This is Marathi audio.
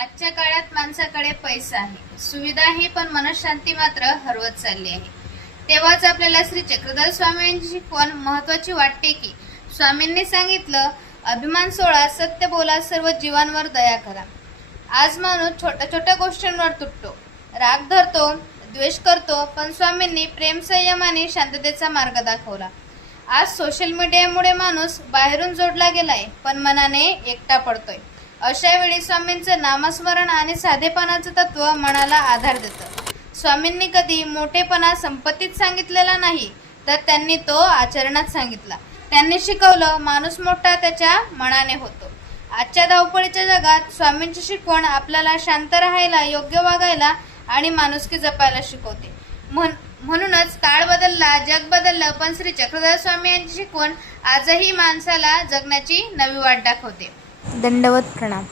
आजच्या काळात माणसाकडे पैसा आहे, सुविधा आहे, पण मनशांती मात्र हरवत चालली आहे. तेव्हाच आपल्याला श्री चक्रधर स्वामी यांची शिकवण महत्वाची वाटते की स्वामींनी सांगितलं, अभिमान सोडा, सत्य बोला, सर्व जीवांवर दया करा. आज माणूस छोट्या छोट्या गोष्टींवर तुटतो, राग धरतो, द्वेष करतो, पण स्वामींनी प्रेम, संयम आणि शांततेचा मार्ग दाखवला. आज सोशल मीडियामुळे माणूस बाहेरून जोडला गेलाय, पण मनाने एकटा पडतोय. अशा वेळी स्वामींचं नामस्मरण आणि साधेपणाचं तत्व मनाला आधार देतं. स्वामींनी कधी मोठेपणा संपत्तीत सांगितलेला नाही, तर त्यांनी तो आचरणात सांगितला. त्यांनी शिकवलं, माणूस मोठा त्याच्या मनाने होतो. आजच्या धावपळीच्या जगात स्वामींची शिकवण आपल्याला शांत राहायला, योग्य वागायला आणि माणुसकी जपायला शिकवते. म्हणूनच काळ बदलला, जग बदललं, पण श्री चक्रधर स्वामी यांची शिकवण आजही माणसाला जगण्याची नवी वाट दाखवते. दंडवत प्रणाम.